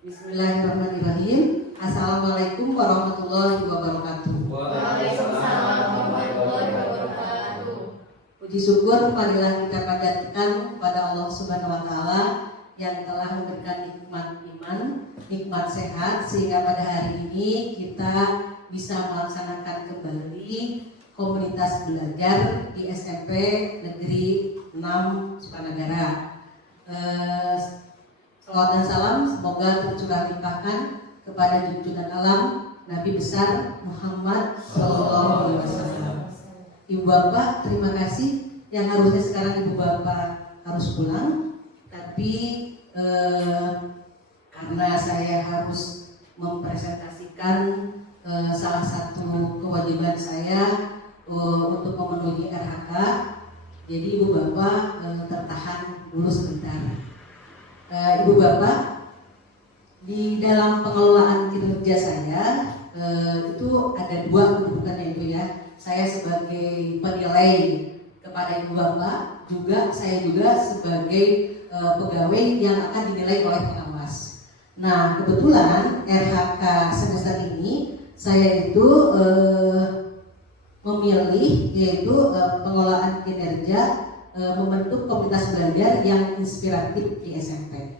Bismillahirrahmanirrahim. Assalamualaikum warahmatullahi wabarakatuh. Waalaikumsalam warahmatullahi wabarakatuh. Puji syukur marilah kita panjatkan kepada Allah Subhanahu wa taala yang telah memberikan nikmat iman, nikmat sehat sehingga pada hari ini kita bisa melaksanakan kembali komunitas belajar di SMP Negeri 6 Sukanagara. Salawat dan salam semoga tercurah limpahkan kepada junjungan alam Nabi besar Muhammad SAW. Ibu Bapak, terima kasih. Yang harusnya sekarang Ibu Bapak harus pulang, tapi karena saya harus mempresentasikan salah satu kewajiban saya untuk memenuhi RHK, jadi Ibu Bapak tertahan dulu sebentar. Ibu Bapak, di dalam pengelolaan kinerja saya itu ada dua kedudukan Ibu ya. Saya sebagai penilai kepada Ibu Bapak, saya juga sebagai pegawai yang akan dinilai oleh pengawas. Nah, kebetulan RHK semester ini saya itu memilih yaitu pengelolaan kinerja membentuk komunitas belajar yang inspiratif di SMP.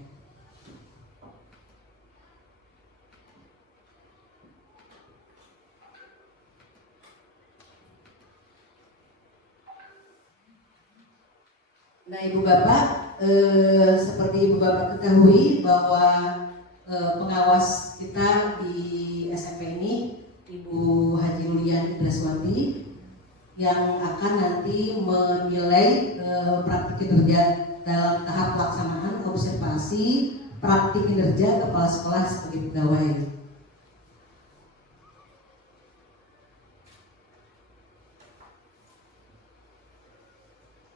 Nah, Ibu Bapak, seperti Ibu Bapak ketahui bahwa pengawas kita di SMP ini Ibu Haji Yulian Idraswati yang akan nanti menilai praktik kinerja dalam tahap pelaksanaan observasi praktik kinerja kepala sekolah sebagai pegawai.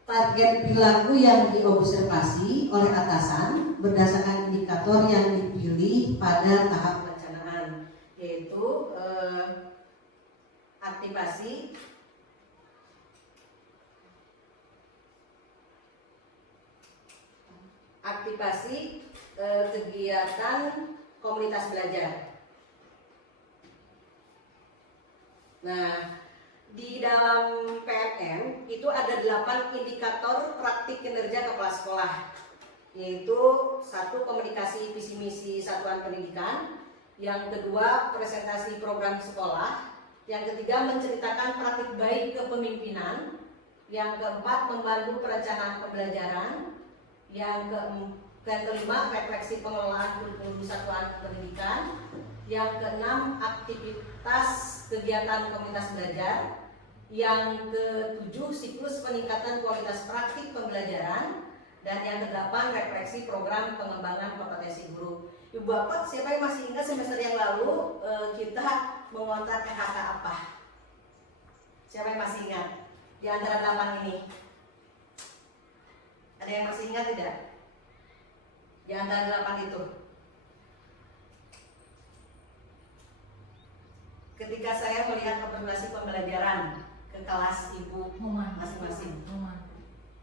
Target perilaku yang diobservasi oleh atasan berdasarkan indikator yang dipilih pada tahap perencanaan, yaitu aktivasi kegiatan komunitas belajar. Nah, di dalam PNM itu ada 8 indikator praktik kinerja kepala sekolah, yaitu 1. Komunikasi visi misi satuan pendidikan, yang kedua presentasi program sekolah, yang ketiga menceritakan praktik baik kepemimpinan, yang keempat membantu perencanaan pembelajaran, yang kelima refleksi pengelolaan kurikulum satuan pendidikan, yang keenam aktivitas kegiatan komunitas belajar, yang ketujuh siklus peningkatan kualitas praktik pembelajaran, dan yang kedelapan refleksi program pengembangan kompetensi guru. Ibu Bapak, siapa yang masih ingat semester yang lalu kita mengontak RHK apa? Siapa yang masih ingat di antara 8 ini? Ada yang masih ingat tidak? Di antara 8 itu. Ketika saya melihat observasi pembelajaran ke kelas ibu masing-masing.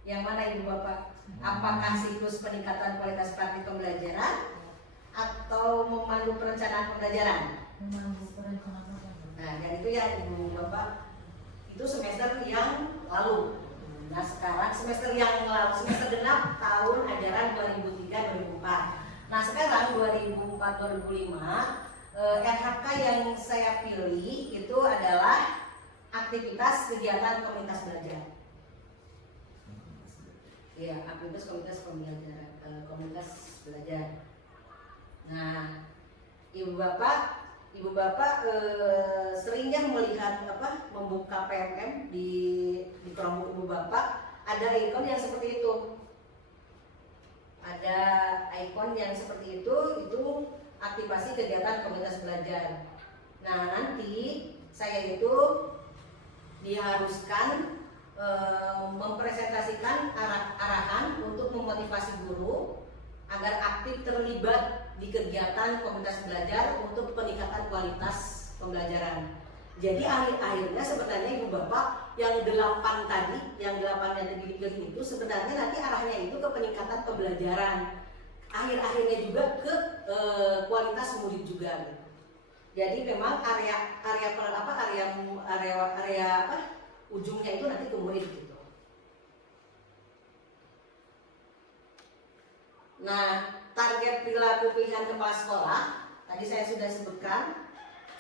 Yang mana Ibu Bapak? Apakah siklus peningkatan kualitas praktik pembelajaran atau memandu perencanaan pembelajaran? Nah, yang itu ya Ibu Bapak, itu semester yang lalu. Nah, sekarang semester yang lalu, semester genap tahun ajaran 2003-2004. Nah, sekarang 2004-2005 RHK yang saya pilih itu adalah aktivitas kegiatan komunitas belajar. Ya, aktivitas komunitas belajar. Nah, Ibu Bapak seringnya melihat membuka PMM di Chromebook Ibu Bapak, ada ikon yang seperti itu. Ada ikon yang seperti itu aktivasi kegiatan komunitas belajar. Nah, nanti saya itu diharuskan mempresentasikan arahan untuk memotivasi guru agar aktif terlibat di kegiatan komunitas belajar untuk peningkatan kualitas pembelajaran. Jadi akhirnya sebenarnya Ibu Bapak yang 8 tadi, yang 8 yang dipilih itu sebenarnya nanti arahnya itu ke peningkatan pembelajaran. akhir-akhirnya juga ke kualitas murid juga. Gitu. Jadi memang area ujungnya itu nanti ke murid gitu. Nah, target perilaku pilihan kepala sekolah tadi saya sudah sebutkan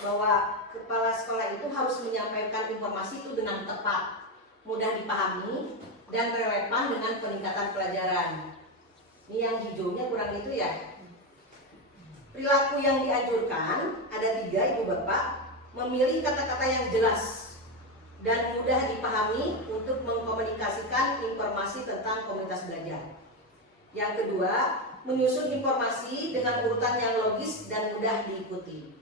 bahwa kepala sekolah itu harus menyampaikan informasi itu dengan tepat, mudah dipahami, dan relevan dengan peningkatan pelajaran. Ini yang hijaunya kurang itu ya. Perilaku yang dianjurkan ada 3 Ibu Bapak, memilih kata-kata yang jelas dan mudah dipahami untuk mengkomunikasikan informasi tentang komunitas belajar. Yang kedua, menyusun informasi dengan urutan yang logis dan mudah diikuti.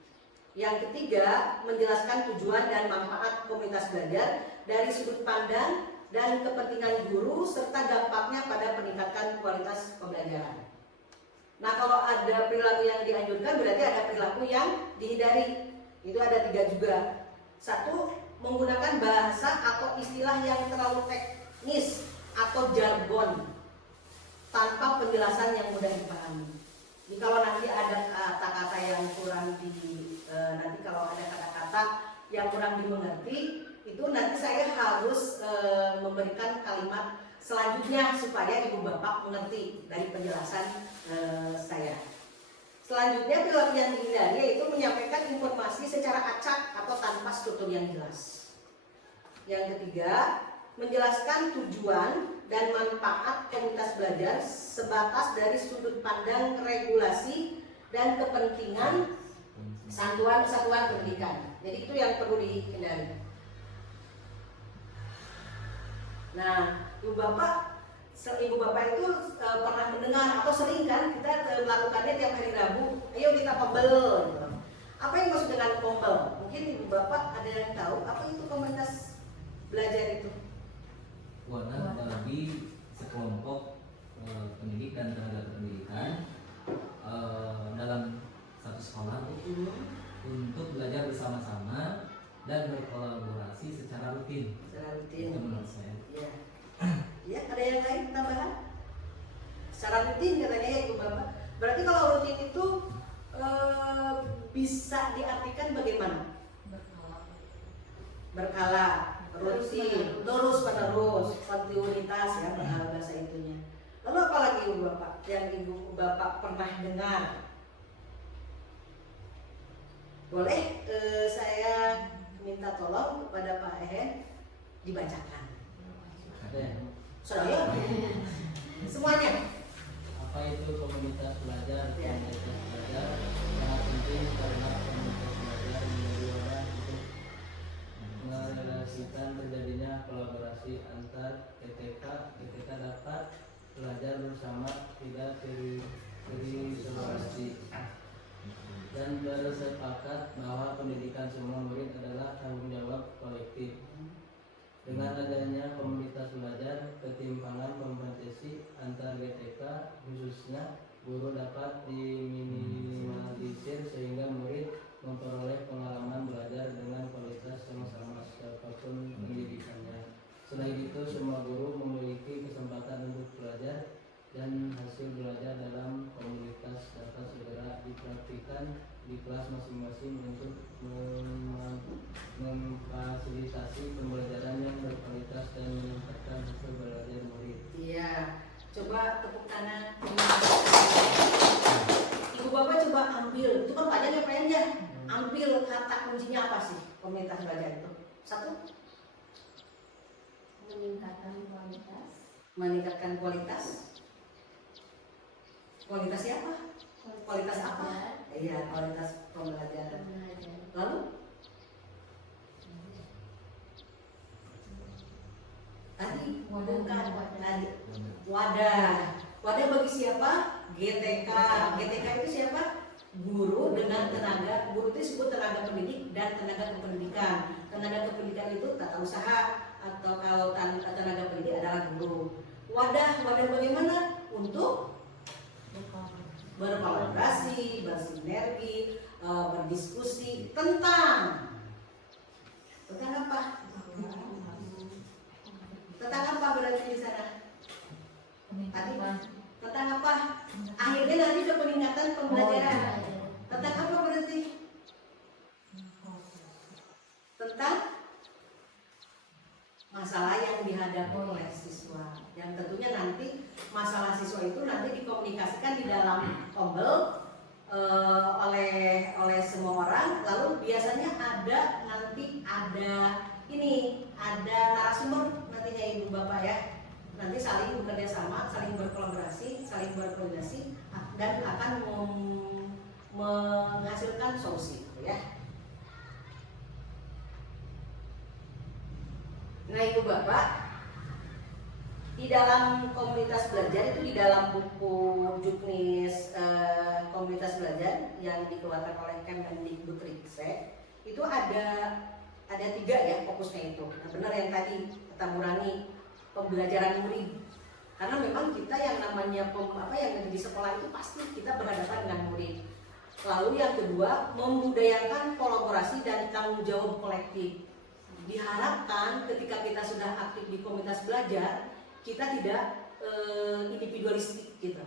Yang ketiga, menjelaskan tujuan dan manfaat komunitas belajar dari sudut pandang dan kepentingan guru serta dampaknya pada peningkatan kualitas pembelajaran. Nah, kalau ada perilaku yang dianjurkan berarti ada perilaku yang dihindari. Itu ada 3 juga. 1, menggunakan bahasa atau istilah yang terlalu teknis atau jargon tanpa penjelasan yang mudah dipahami. Jadi kalau nanti ada kata-kata yang kurang nanti kalau ada kata-kata yang kurang dimengerti, itu nanti saya harus memberikan kalimat selanjutnya supaya Ibu Bapak mengerti dari penjelasan saya. Selanjutnya perilaku yang dihindari yaitu menyampaikan informasi secara acak atau tanpa struktur yang jelas. Yang ketiga, menjelaskan tujuan dan manfaat komunitas belajar sebatas dari sudut pandang regulasi dan kepentingan satuan pendidikan. Jadi itu yang perlu dihindari. Nah, Ibu Bapak itu pernah mendengar atau sering kan kita melakukannya tiap hari Rabu. Ayo kita pembel. Gitu. Apa yang maksud dengan pembel? Mungkin Ibu Bapak ada yang tahu apa itu komunitas belajar itu? Wadah bagi sekelompok pendidikan tenaga pendidikan dalam satu sekolah untuk belajar bersama-sama dan berkolaborasi secara rutin. Itu menurut saya. Iya. Ya, ada yang lain tambahan? Secara rutin katanya ya Ibu Bapak. Berarti kalau rutin itu bisa diartikan bagaimana? Berkala, rutin, terus menerus, kontinuitas ya bahasa itunya. Lalu apalagi Ibu Bapak yang Ibu Bapak pernah dengar? Boleh saya minta tolong kepada Pak Ehen dibacakan. Ada ya? Saya semuanya. Apa itu komunitas belajar? Ya. Komunitas belajar sangat penting karena komunitas belajar menjadi wadah untuk merelasikan terjadinya kolaborasi antar TTK. TTK dapat belajar bersama, tidak terisolasi, dan bersepakat bahwa pendidikan semua murid adalah tanggung jawab kolektif. Dengan adanya komunitas belajar, ketimpangan kompetensi antar GTK khususnya guru dapat diminimalisir sehingga murid memperoleh pengalaman belajar dengan kualitas yang sama siapapun pendidikannya. Selain itu, semua guru memiliki kesempatan untuk belajar dan hasil belajar dalam komunitas dapat segera dipraktikkan di kelas masing-masing untuk memfasilitasi pembelajaran yang berkualitas dan meningkatkan hasil belajar murid. Iya, coba tepuk tangan. Ibu Bapak coba ambil, itu kan panjang ya panjang. Ambil kata kuncinya apa sih komunitas belajar itu? 1, Meningkatkan kualitas. meningkatkan kualitas. Kualitas siapa? Kualitas apa? Iya, kualitas pembelajaran. Lalu tadi bukan tadi wadah bagi siapa? GTK. GTK itu siapa? Guru dengan tenaga. Guru itu disebut tenaga pendidik dan tenaga kependidikan. Tenaga kependidikan itu tata usaha, atau kalau tenaga pendidik adalah guru. Wadah bagaimana? Untuk berkolaborasi, bersinergi, berdiskusi tentang apa? Tentang apa berarti di sana? Tadi Tentang apa? Akhirnya nanti ke peningkatan pembelajaran. Tentang apa berarti? Tentang masalah yang dihadapi oleh siswa. Yang tentunya nanti masalah siswa itu nanti dikomunikasikan di dalam ombel oleh semua orang. Lalu biasanya nanti ada narasumber nantinya ibu bapak ya. Nanti saling bekerja sama, saling berkolaborasi, saling berkoordinasi dan akan menghasilkan solusi ya. Nah ibu bapak, di dalam komunitas belajar itu di dalam buku Juknis komunitas belajar yang dikeluarkan oleh Kemendikbudristek itu ada 3 ya fokusnya itu. Nah benar yang tadi kata Murani, pembelajaran murid. Karena memang kita yang namanya yang di sekolah itu pasti kita berhadapan dengan murid. Lalu yang kedua, membudayakan kolaborasi dan tanggung jawab kolektif. Diharapkan ketika kita sudah aktif di komunitas belajar, kita tidak individualistik gitu,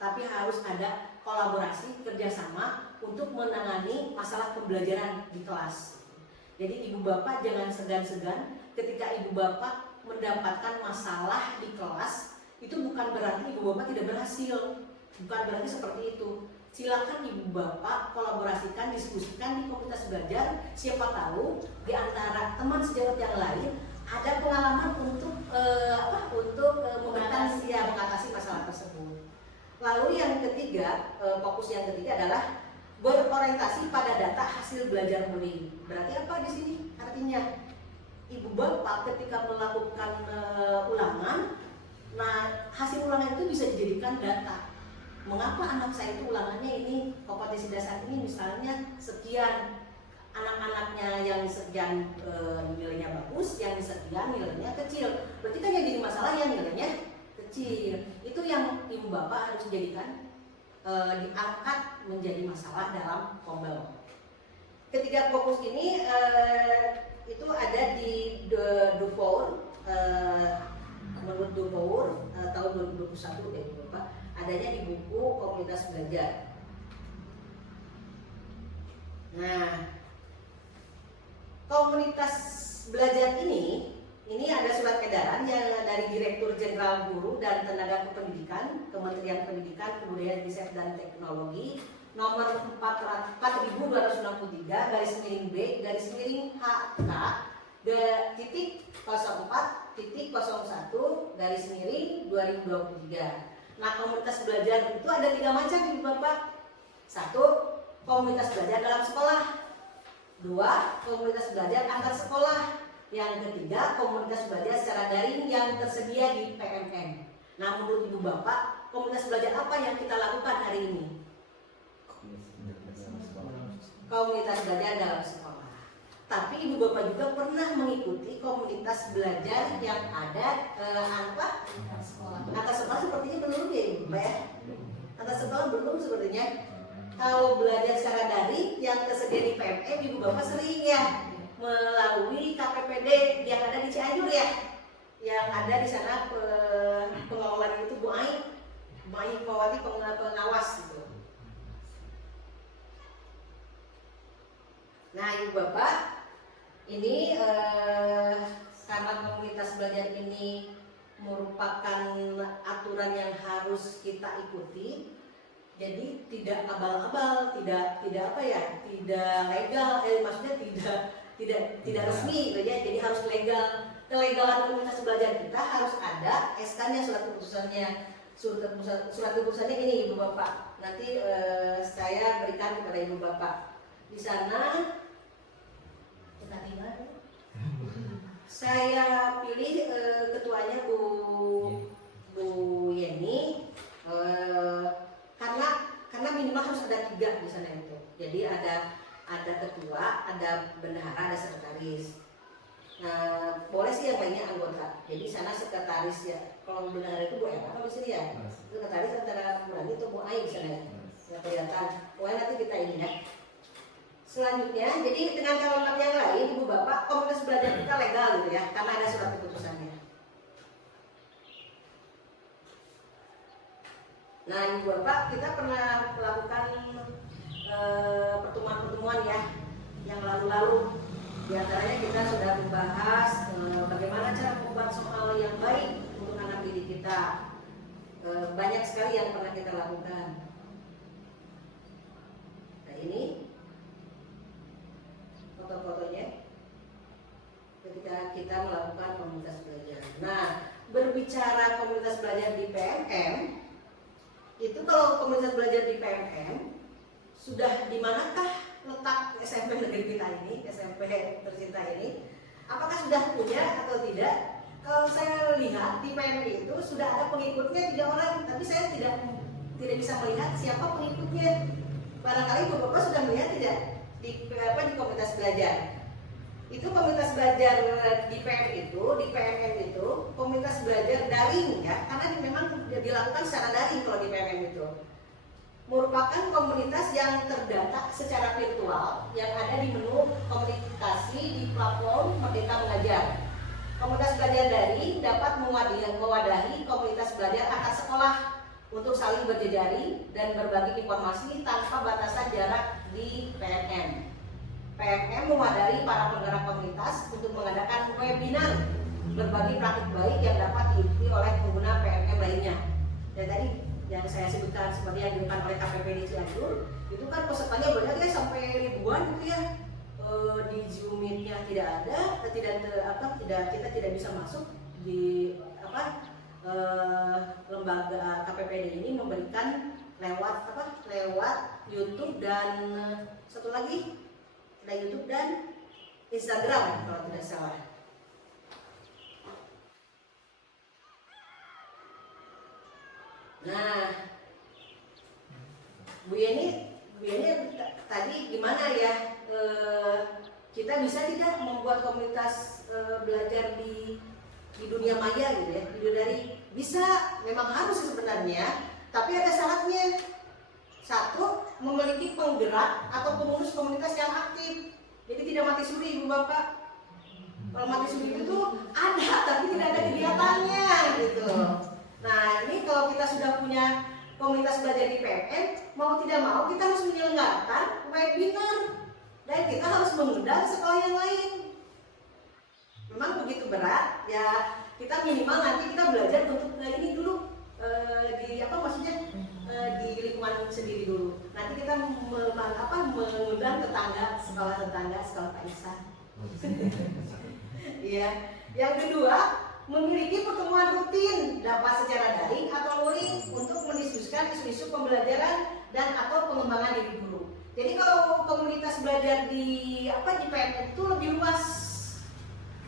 tapi harus ada kolaborasi kerjasama untuk menangani masalah pembelajaran di kelas. Jadi ibu bapak jangan segan-segan ketika ibu bapak mendapatkan masalah di kelas, itu bukan berarti ibu bapak tidak berhasil, bukan berarti seperti itu. Silakan ibu bapak kolaborasikan, diskusikan di komunitas belajar. Siapa tahu di antara teman sejawat yang lain ada pengalaman untuk mengatasi masalah tersebut. Lalu yang ketiga, fokus yang ketiga adalah berorientasi pada data hasil belajar murid. Berarti apa di sini? Artinya ibu bapak ketika melakukan ulangan, nah hasil ulangan itu bisa dijadikan data. Mengapa anak saya itu ulangannya ini kompetensi dasar ini misalnya sekian, anak-anaknya yang sekian nilainya bagus, yang sekian nilainya kecil. Berarti kan yang jadi masalah yang nilainya kecil. Itu yang ibu bapak harus jadikan diangkat menjadi masalah dalam ombel. Ketiga fokus ini itu ada di Dufour, menurut Dufour tahun 2021 ya ibu bapak, adanya di buku komunitas belajar. Nah, komunitas belajar ini ada surat edaran yang dari Direktur Jenderal Guru dan Tenaga Kependidikan, Kementerian Pendidikan, Kebudayaan, Riset dan Teknologi nomor 4.B/HK-04.01/2023. Nah, komunitas belajar itu ada 3 macam ibu bapak. 1, komunitas belajar dalam sekolah. 2, komunitas belajar antar sekolah. Yang ketiga, komunitas belajar secara daring yang tersedia di PMN. Nah, menurut ibu bapak, komunitas belajar apa yang kita lakukan hari ini? Komunitas belajar dalam sekolah. Tapi ibu bapak juga pernah mengikuti komunitas belajar yang ada antar sekolah. Antar sekolah sepertinya belum ya ibu bapak ya? Antar sekolah belum sepertinya. Kalau belajar secara daring yang tersedia di PMN, ibu bapak sering ya melalui KPPD yang ada di Cianjur ya, yang ada di sana pengelola itu Bu Ai Mawati pengawas gitu. Nah ibu bapak, ini karena komunitas belajar ini merupakan aturan yang harus kita ikuti, jadi tidak abal-abal, tidak legal, maksudnya tidak resmi gitu ya. Jadi harus legal. Kelegalan komunitas belajar kita harus ada SK-nya, surat keputusannya ini ibu bapak. Nanti saya berikan kepada ibu bapak. Di sana kita tinggal. Saya pilih ketuanya Bu Yeni. Karena minimal harus ada 3 di sana itu. Jadi ada ketua, ada bendahara, ada sekretaris. Nah, boleh sih yang lainnya anggota. Jadi sana sekretaris ya. Kalau bendahara itu Bu Era kalau di sini ya. Sekretaris antara Murani atau Bu Ai di sana ya. Nggak kelihatan. Pokoknya nanti kita ini ya. Selanjutnya, jadi dengan kalimat yang lain, ibu bapak, komunitas belajar kita legal gitu ya, karena ada surat keputusannya. Nah, Ibu Bapak, kita pernah melakukan pertemuan-pertemuan ya yang lalu-lalu. Di antaranya kita sudah membahas bagaimana cara membuat soal yang baik untuk anak didik kita. Banyak sekali yang pernah kita lakukan. Nah, ini foto-fotonya ketika kita melakukan komunitas belajar. Nah, berbicara komunitas belajar di PMM, itu kalau komunitas belajar di PMM sudah di manakah letak SMP negeri kita ini, SMP tercinta ini? Apakah sudah punya atau tidak? Kalau saya lihat di PMI itu sudah ada pengikutnya 3 orang, tapi saya tidak bisa melihat siapa pengikutnya. Barangkali Bapak sudah melihat tidak di komunitas belajar. Itu komunitas belajar di PMM itu komunitas belajar daring ya, karena memang dilakukan secara daring kalau di PMM itu. Merupakan komunitas yang terdata secara virtual yang ada di menu komunikasi di platform Merdeka Mengajar. Komunitas belajar daring dapat mewadahi komunitas belajar antar sekolah untuk saling berjejaring dan berbagi informasi tanpa batasan jarak di PMM. PMM mewadahi para penggerak komunitas untuk mengadakan webinar berbagi praktik baik yang dapat diikuti oleh pengguna PMM lainnya. Dan tadi yang saya sebutkan seperti yang dilakukan oleh KPPD Cianjur, itu kan pesertanya banyak ya, sampai ribuan gitu ya. Di Zoom Meet-nya tidak ada, kita tidak bisa masuk di lembaga KPPD ini memberikan lewat YouTube dan satu lagi YouTube dan Instagram kalau tidak salah. Nah, Bu Yeni tadi gimana ya? Kita bisa tidak membuat komunitas belajar di dunia maya gitu ya? Di dunia dari bisa, memang harus sebenarnya, tapi ada syaratnya. 1, memiliki penggerak atau pengurus komunitas yang aktif. Jadi tidak mati suri, Ibu Bapak. Kalau mati suri itu ada, tapi tidak ada kegiatannya gitu. Nah, ini kalau kita sudah punya komunitas belajar di PMM, mau tidak mau kita harus menyelenggarakan webinar dan kita harus mengundang sekolah yang lain. Memang begitu berat ya, kita minimal nanti kita belajar untuk ini dulu di lingkungan sendiri dulu. Nanti kita mengundang sekolah tetangga, sekolah Pak Ihsan. Iya. Yang kedua, memiliki pertemuan rutin dapat secara daring atau luring untuk mendiskusikan isu-isu pembelajaran dan atau pengembangan diri guru. Jadi kalau komunitas belajar di PMM itu lebih luas.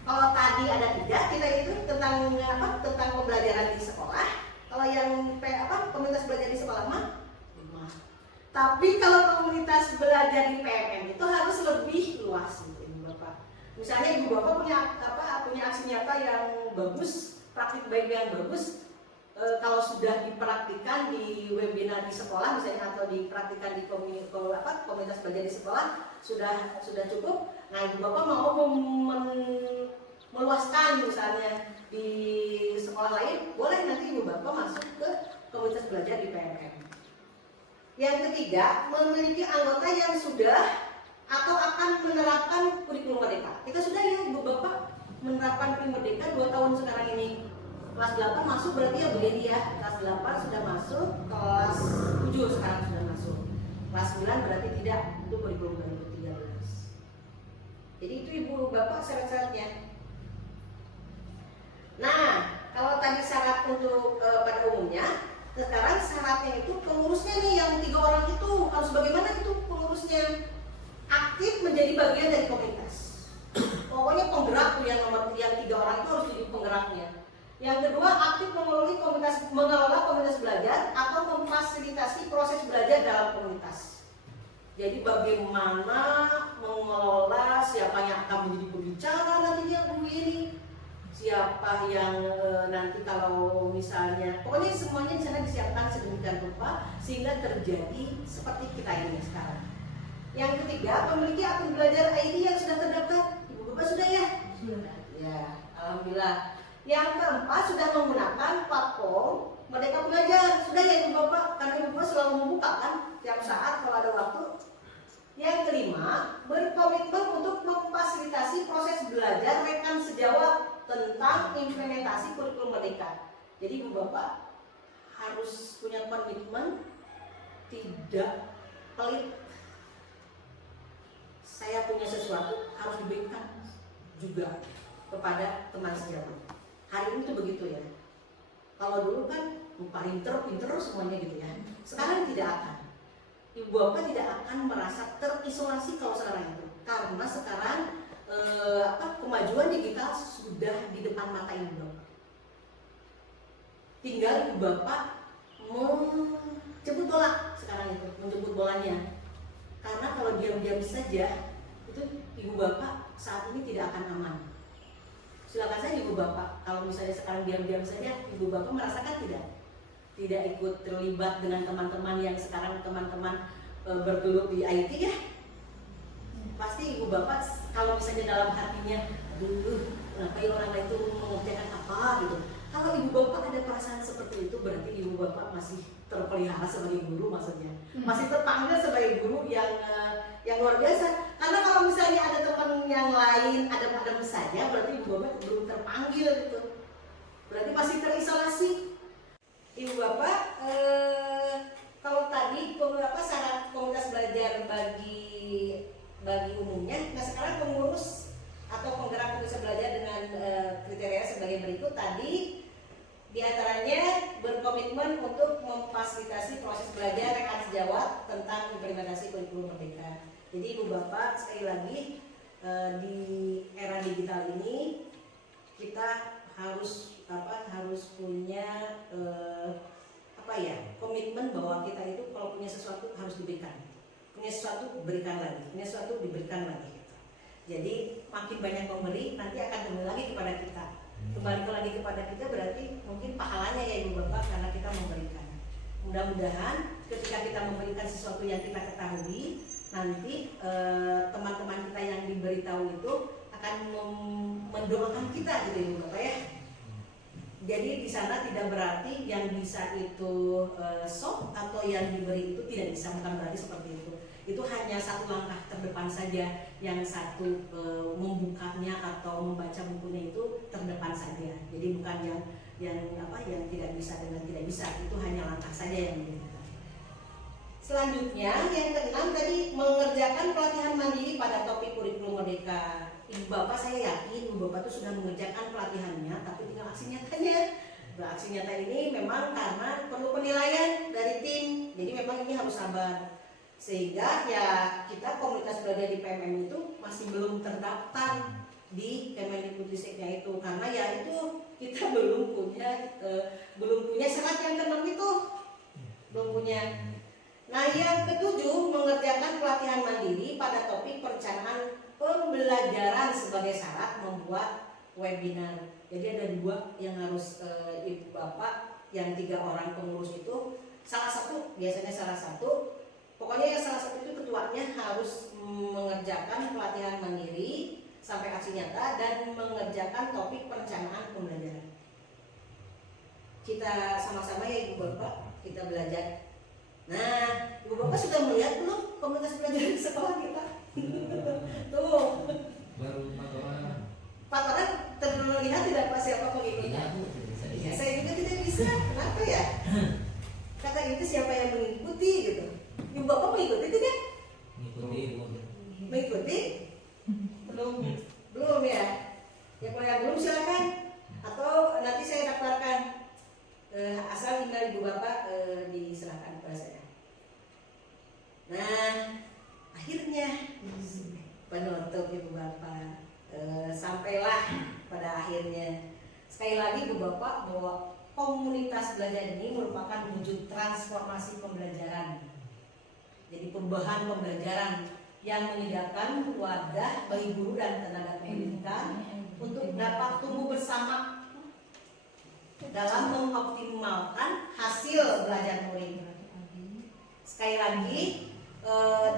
Kalau tadi ada 3, kita itu tentang pembelajaran di sekolah. Kalau yang komunitas belajar di sekolah mah 5. Tapi kalau komunitas belajar di PMM itu harus lebih luas gitu, Ibu Bapak. Misalnya Ibu Bapak punya aksi nyata yang bagus, praktik baik yang bagus. Kalau sudah dipraktikkan di webinar di sekolah misalnya atau dipraktikkan di komunitas belajar di sekolah sudah cukup. Nah, Ibu Bapak mau meluaskan misalnya di sekolah lain, boleh nanti Ibu Bapak masuk ke komunitas belajar di PMM. Yang ketiga, memiliki anggota yang sudah atau akan menerapkan kurikulum Merdeka. Kita sudah ya Ibu Bapak menerapkan kurikulum Merdeka 2 tahun sekarang ini. Kelas 8 masuk berarti ya begini ya. Kelas 8 sudah masuk, kelas 7 sekarang sudah masuk. Kelas 9 berarti tidak, itu kurikulum 2013. Jadi itu Ibu Bapak syarat-syaratnya. Nah, kalau tadi syarat untuk pada umumnya, sekarang syaratnya itu pengurusnya nih yang 3 orang itu harus bagaimana itu pengurusnya? Aktif menjadi bagian dari komunitas. Pokoknya penggerak tuh yang 3 orang itu harus jadi penggeraknya. Yang kedua, aktif mengelola komunitas belajar atau memfasilitasi proses belajar dalam komunitas. Jadi bagaimana mengelola siapa yang akan menjadi pembicara nantinya Bu ini, siapa yang nanti kalau misalnya, pokoknya semuanya di sana disiapkan sedemikian rupa sehingga terjadi seperti kita ini sekarang. Yang ketiga, memiliki akun belajar ID yang sudah terdaftar. Ibu Bapak sudah ya? Sudah. Ya, alhamdulillah. Yang keempat, sudah menggunakan platform Merdeka Mengajar. Sudah ya Ibu Bapak? karena ibu bapak selalu membuka kan tiap saat kalau ada waktu. Yang kelima, berkomitmen untuk memfasilitasi proses belajar rekam sejawat tentang implementasi kurikulum merdeka. Jadi ibu bapak harus punya komitmen tidak pelit. Saya punya sesuatu harus diberikan juga kepada teman sejawat. Hari ini tuh begitu ya. Kalau dulu kan paling pinter semuanya gitu ya. Sekarang tidak akan. Ibu bapak tidak akan merasa terisolasi kalau sekarang itu, karena sekarang kemajuan digital sudah di depan mata ibu bapak. Tinggal ibu bapak menjemput bola sekarang itu, menjemput bolanya. Karena kalau diam-diam saja itu ibu bapak saat ini tidak akan aman. Silakan saja ibu bapak, kalau misalnya sekarang diam-diam saja, ibu bapak merasakan tidak ikut terlibat dengan teman-teman yang sekarang teman-teman bergelut di IT ya. Pasti ibu bapak kalau misalnya dalam hatinya, aduh, kenapa ya orang lain itu mengerjakan apa gitu. Kalau ibu bapak ada perasaan seperti itu, berarti ibu bapak masih terpelihara sebagai guru, maksudnya masih terpanggil sebagai guru yang luar biasa. Karena kalau misalnya ada teman yang lain adem-adem saja, berarti ibu bapak belum terpanggil gitu, berarti masih terisolasi. Ibu bapak, kalau tadi syarat komunitas belajar bagi umumnya, nah sekarang pengurus atau penggerak komunitas belajar dengan kriteria sebagai berikut tadi. Diantaranya berkomitmen untuk memfasilitasi proses belajar rekam sejawat tentang implementasi kurikulum merdeka. Jadi ibu bapak sekali lagi di era digital ini kita harus punya komitmen bahwa kita itu kalau punya sesuatu harus diberikan, punya sesuatu berikan lagi, punya sesuatu diberikan lagi. Jadi makin banyak memberi nanti akan kembali lagi kepada kita. Kembali lagi kepada kita berarti mungkin pahalanya ya ibu bapak karena kita memberikan. Mudah-mudahan ketika kita memberikan sesuatu yang kita ketahui, nanti teman-teman kita yang diberitahu itu akan mendoakan kita gitu ibu bapak ya. Jadi di sana tidak berarti yang bisa itu sok atau yang diberi itu tidak bisa, bukan berarti seperti itu. Itu hanya satu langkah terdepan saja, yang satu membukanya atau membaca bukunya itu terdepan saja. Jadi bukan yang tidak bisa dengan tidak bisa, itu hanya langkah saja yang dibutuhkan. Selanjutnya yang keenam tadi mengerjakan pelatihan mandiri pada topik kurikulum merdeka. Ibu bapak saya yakin ibu bapak itu sudah mengerjakan pelatihannya, tapi tinggal aksi nyatanya. Nah, aksi nyata ini memang karena perlu penilaian dari tim, jadi memang ini harus sabar. Sehingga ya kita komunitas belajar di PMM itu masih belum terdaftar di Kemendikbudristeknya itu, karena ya itu kita belum punya syarat yang keenam itu, belum punya. Nah yang ketujuh mengerjakan pelatihan mandiri pada topik perencanaan pembelajaran sebagai syarat membuat webinar. Jadi ada dua yang harus ibu bapak, yang 3 orang pengurus itu biasanya salah satu. Pokoknya yang salah satu itu ketuanya harus mengerjakan pelatihan mandiri sampai aksi nyata dan mengerjakan topik perencanaan pembelajaran. Kita sama-sama ya ibu bapak, kita belajar. Nah, ibu bapak sudah melihat belum komunitas belajar di sekolah kita? Tuh. Baru 4 orang. 4 orang terlihat tidak Pak siapa pengikutnya? Ya, saya juga tidak bisa. Kenapa ya? Kata itu siapa yang mengikuti gitu. Ibu bapak mengikuti tidak? Mengikuti? Belum ya. Ya kalau yang belum silakan. Atau nanti saya daftarkan. Asal email ibu bapak diserahkan kepada saya. Nah, akhirnya penutup ibu bapak. Sampailah pada akhirnya. Sekali lagi ibu bapak bahwa komunitas belajar ini merupakan wujud transformasi pembelajaran. Jadi perubahan pembelajaran yang menyediakan wadah bagi guru dan tenaga pendidikan untuk dapat tumbuh bersama dalam mengoptimalkan hasil belajar murid. Sekali lagi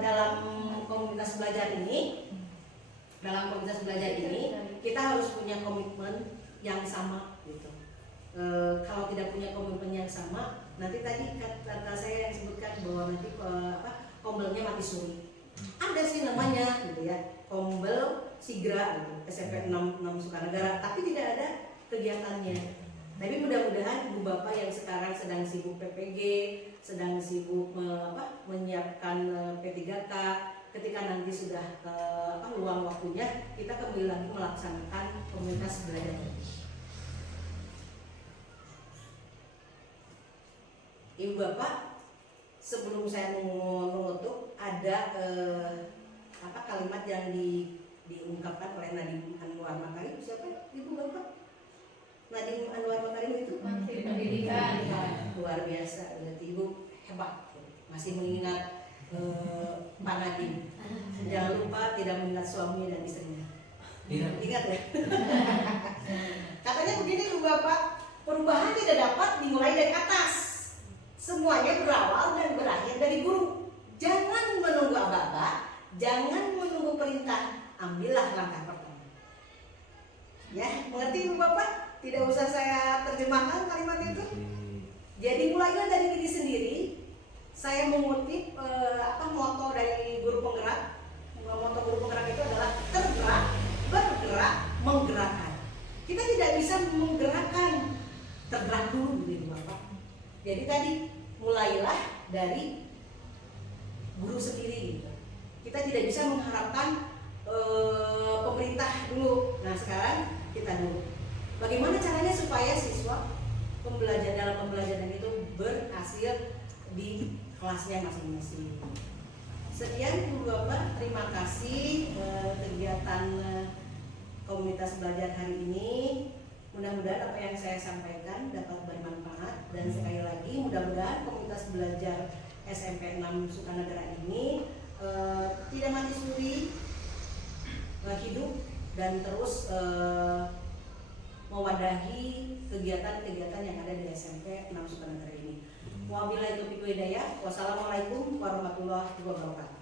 dalam komunitas belajar ini kita harus punya komitmen yang sama gitu. kalau tidak punya komitmen yang sama, nanti tadi kata saya yang sebutkan bahwa nanti kombelnya mati suri. Ada sih namanya gitu ya, kombel sigra gitu, SMP 6 Sukanegara, tapi tidak ada kegiatannya. Tapi mudah-mudahan ibu bapak yang sekarang sedang sibuk PPG, sedang sibuk menyiapkan P3K, ketika nanti sudah luang waktunya, kita kembali lagi melaksanakan komunitas belajar. Ibu bapak, sebelum saya menutup, ada kalimat yang diungkapkan oleh Nadiem Anwar Makarim. Siapa ibu bapak? Nadiem Anwar Makarim itu Menteri Pendidikan. Luar biasa, berarti ibu hebat, masih mengingat Pak Nadiem. Jangan lupa tidak mengingat suami dan istrinya. Ingat ya. Katanya begini ibu bapak, perubahan tidak dapat dimulai dari atas. Semuanya berawal dan berakhir dari guru. Jangan menunggu aba-aba, jangan menunggu perintah, ambillah langkah pertama. Ya, mengerti ibu bapak? Tidak usah saya terjemahkan kalimat itu. Jadi mulailah dari diri sendiri. Saya mengutip moto dari guru penggerak. Moto guru penggerak itu adalah tergerak, bergerak, menggerakkan. Kita tidak bisa menggerakkan, tergerak dulu gitu bapak. Jadi tadi mulailah dari guru sendiri gitu. Kita tidak bisa mengharapkan pemerintah dulu. Nah sekarang kita dulu. Bagaimana caranya supaya siswa dalam pembelajaran itu berhasil di kelasnya masing-masing. Sekian ibu bapak, terima kasih kegiatan komunitas belajar hari ini. Mudah-mudahan apa yang saya sampaikan dapat bermanfaat, dan sekali lagi mudah-mudahan komunitas belajar SMP 6 Sukanegara ini tidak mati suri, hidup dan terus mewadahi kegiatan-kegiatan yang ada di SMP 6 Sukanegara ini. Wabillahi taufiq wal hidayah. Wassalamualaikum warahmatullahi wabarakatuh.